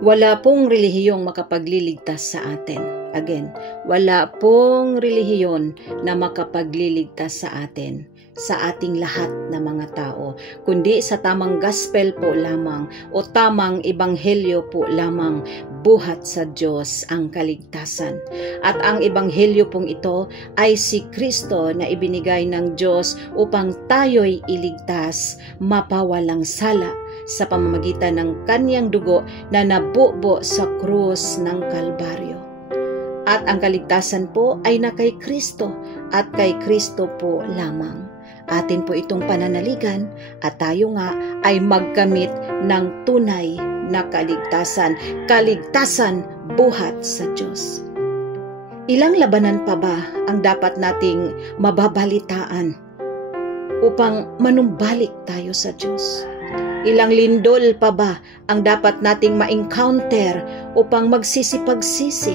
Wala pong relihiyong makapagliligtas sa atin. Again, wala pong relihiyon na makapagliligtas sa atin, sa ating lahat na mga tao, kundi sa tamang gospel po lamang o tamang ebanghelyo po lamang, buhat sa Diyos ang kaligtasan. At ang ebanghelyo pong ito ay si Kristo na ibinigay ng Diyos upang tayo'y iligtas, mapawalang sala sa pamamagitan ng kanyang dugo na nabubo sa krus ng Kalbaryo. At ang kaligtasan po ay na kay Kristo at kay Kristo po lamang. Atin po itong pananaligan at tayo nga ay magkamit ng tunay na kaligtasan, kaligtasan buhat sa Diyos. Ilang labanan pa ba ang dapat nating mababalitaan upang manumbalik tayo sa Diyos? Ilang lindol pa ba ang dapat nating ma-encounter upang magsisipagsisi?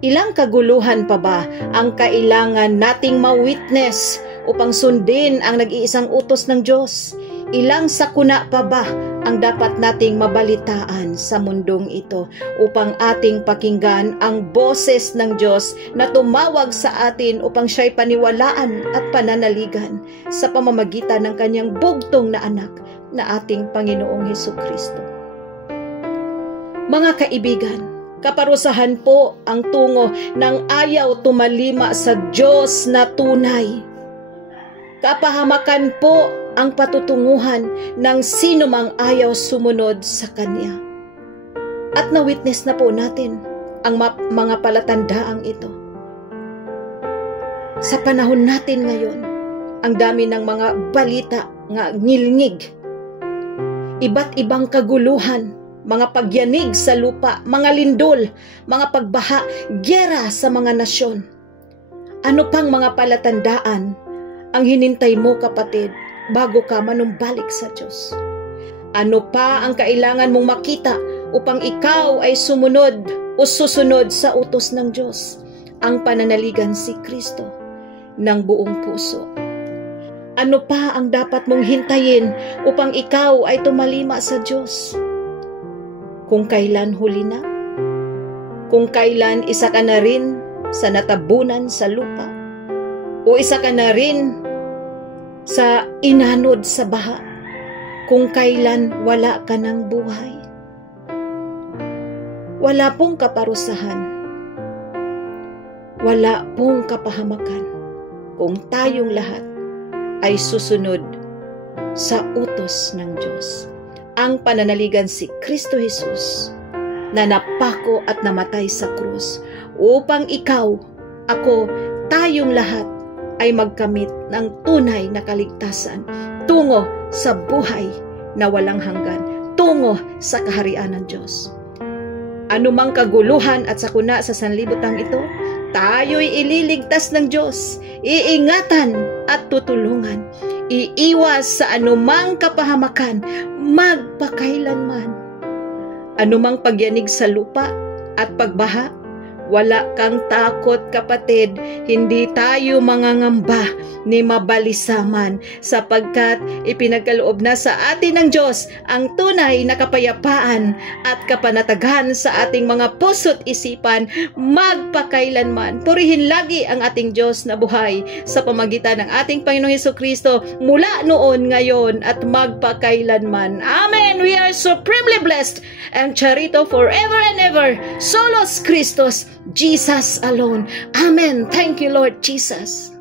Ilang kaguluhan pa ba ang kailangan nating ma-witness upang sundin ang nag-iisang utos ng Diyos? Ilang sakuna pa ba ang dapat nating mabalitaan sa mundong ito upang ating pakinggan ang boses ng Diyos na tumawag sa atin upang siya'y paniwalaan at pananaligan sa pamamagitan ng kanyang bugtong na anak na ating Panginoong Hesukristo. Mga kaibigan, kaparusahan po ang tungo ng ayaw tumalima sa Diyos na tunay. Kapahamakan po ang patutunguhan ng sino mang ayaw sumunod sa Kanya. At na-witness na po natin ang mga palatandaang ito. Sa panahon natin ngayon, ang dami ng mga balita nga ngilngig, iba't ibang kaguluhan, mga pagyanig sa lupa, mga lindol, mga pagbaha, gyera sa mga nasyon. Ano pang mga palatandaan ang hinintay mo, kapatid, bago ka manumbalik sa Diyos? Ano pa ang kailangan mong makita upang ikaw ay sumunod o susunod sa utos ng Diyos? Ang pananaligan si Kristo ng buong puso. Ano pa ang dapat mong hintayin upang ikaw ay tumalima sa Diyos? Kung kailan huli na? Kung kailan isa ka na rin sa natabunan sa lupa? O isa ka na rin sa inanod sa baha? Kung kailan wala ka ng buhay? Wala pong kaparusahan. Wala pong kapahamakan kung tayong lahat ay susunod sa utos ng Diyos. Ang pananaligan si Kristo Jesus na napako at namatay sa krus upang ikaw, ako, tayong lahat ay magkamit ng tunay na kaligtasan tungo sa buhay na walang hanggan, tungo sa kaharian ng Diyos. Anumang kaguluhan at sakuna sa sanlibutan ito, tayo'y ililigtas ng Diyos, iingatan at tutulungan, iiwas sa anumang kapahamakan, magpakailanman. Anumang pagyanig sa lupa at pagbaha, wala kang takot, kapatid, hindi tayo mangangamba ni mabalisaman sapagkat ipinagkaloob na sa atin ng Diyos ang tunay na kapayapaan at kapanatagan sa ating mga puso't isipan magpakailanman. Purihin lagi ang ating Diyos na buhay sa pamagitan ng ating Panginoong Hesukristo mula noon, ngayon at magpakailanman. Amen! We are supremely blessed and charito forever and ever. Solos Christos, Jesus alone. Amen. Thank you, Lord Jesus.